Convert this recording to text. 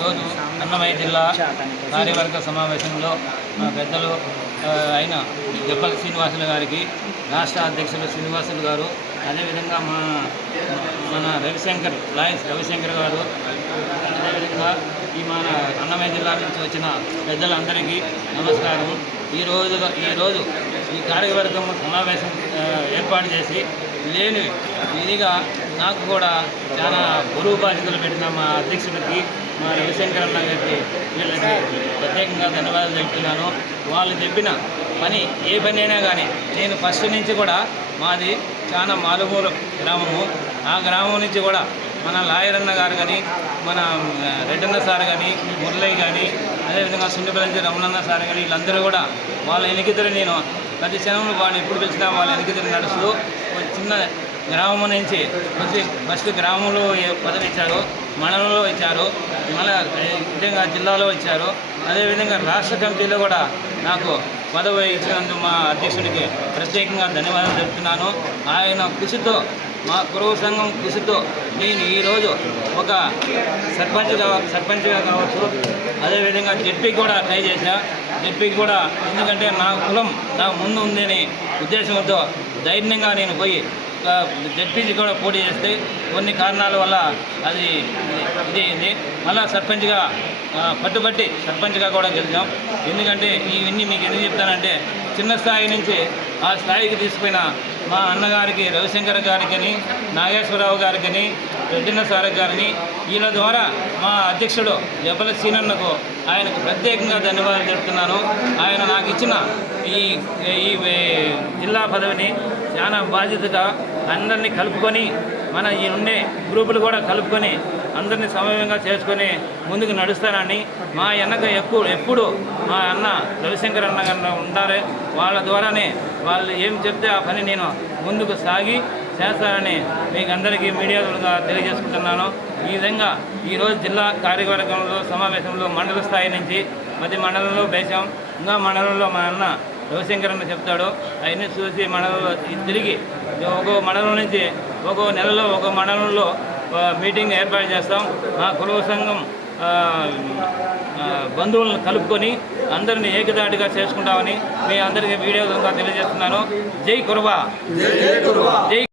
ఈరోజు అన్నమయ్య జిల్లా కార్యవర్గ సమావేశంలో మా పెద్దలు అయిన దెబ్బల శ్రీనివాసులు గారికి రాష్ట్ర అధ్యక్షులు శ్రీనివాసులు గారు అదేవిధంగా మా మన రవిశంకర్ లాయన్స్ రవిశంకర్ గారు అదేవిధంగా ఈ మన అన్నమయ్య జిల్లా నుంచి వచ్చిన పెద్దలందరికీ నమస్కారం ఈ రోజు ఈరోజు ఈ కార్యవర్గం సమావేశం ఏర్పాటు చేసి లేని ఇదిగా నాకు కూడా చాలా గురువు బాధ్యతలు పెట్టిన మా అధ్యక్షుడికి మా రవిశంకర్ అన్న గారికి వీళ్ళకి ప్రత్యేకంగా ధన్యవాదాలు చెప్తున్నాను వాళ్ళు చెప్పిన పని ఏ పని అయినా కానీ నేను ఫస్ట్ నుంచి కూడా మాది చాలా మారుమూల గ్రామము. ఆ గ్రామం నుంచి కూడా మన లాయర్ అన్న గారు కానీ మన రెడ్డన్న సార్ కానీ మురళయ్య కానీ అదేవిధంగా సుండిపల్లి రమణన్న సార్ కానీ వీళ్ళందరూ కూడా వాళ్ళ ఎన్నికలు నేను ప్రతి క్షణంలో వాళ్ళు ఎప్పుడు పిలిచినా వాళ్ళ ఎన్నికలు నడుస్తూ చిన్న గ్రామం నుంచి వచ్చి ఫస్ట్ గ్రామంలో పదవి ఇచ్చారు మండలంలో ఇచ్చారు మళ్ళీ విధంగా జిల్లాలో ఇచ్చారు అదేవిధంగా రాష్ట్ర కమిటీలో కూడా నాకు పదవి ఇచ్చినందు మా అధ్యక్షుడికి ప్రత్యేకంగా ధన్యవాదాలు చెప్తున్నాను ఆయన కృషితో మా కురువు సంఘం కృషితో నేను ఈరోజు ఒక సర్పంచ్గా సర్పంచ్గా కావచ్చు అదేవిధంగా జడ్పీకి కూడా ట్రై చేశా. జడ్పీకి కూడా ఎందుకంటే నా కులం నా ముందు ఉందని ఉద్దేశంతో ధైర్యంగా నేను పోయి జడ్పీజీ కూడా పోటీ చేస్తే కొన్ని కారణాల వల్ల అది ఇది అయింది. మళ్ళీ సర్పంచ్గా పట్టుబట్టి సర్పంచ్గా కూడా గెలిచాం ఎందుకంటే ఇవన్నీ మీకు ఎందుకు చెప్తానంటే చిన్న స్థాయి నుంచి ఆ స్థాయికి తీసుకుపోయిన మా అన్నగారికి రవిశంకర్ గారికి నాగేశ్వరరావు గారికి రెడ్డిన సార్ గారిని వీళ్ళ ద్వారా మా అధ్యక్షుడు జపల సీనన్నకు ఆయనకు ప్రత్యేకంగా ధన్యవాదాలు చెప్తున్నాను ఆయన నాకు ఇచ్చిన ఈ ఈ జిల్లా పదవిని చాలా బాధ్యతగా అందరినీ కలుపుకొని మన ఈ ఉండే గ్రూపులు కూడా కలుపుకొని అందరినీ సమయంగా చేసుకొని ముందుకు నడుస్తానని మా అన్నకు ఎప్పుడు ఎప్పుడు మా అన్న రవిశంకర్ అన్న గారు ఉంటారే వాళ్ళ ద్వారానే వాళ్ళు ఏం చెప్తే ఆ పని నేను ముందుకు సాగి చేస్తానని మీకు అందరికీ మీడియా ద్వారా తెలియజేసుకుంటున్నాను. ఈ విధంగా ఈరోజు జిల్లా కార్యవర్గంలో సమావేశంలో మండల స్థాయి నుంచి మధ్య మండలంలో వేశాం. ఇంకా మండలంలో మా అన్న రవిశంకర్ అన్న చెప్తాడు. అవన్నీ చూసి మండలంలో తిరిగి ఒక్కో మండలం నుంచి ఒక్కో నెలలో ఒక మండలంలో మీటింగ్ ఏర్పాటు చేస్తాం. మా కులవ సంఘం బంధువులను కలుపుకొని అందరినీ ఏకదాటిగా చేసుకుంటామని మీ అందరికీ వీడియో ద్వారా తెలియజేస్తున్నాను. జై కురవా జై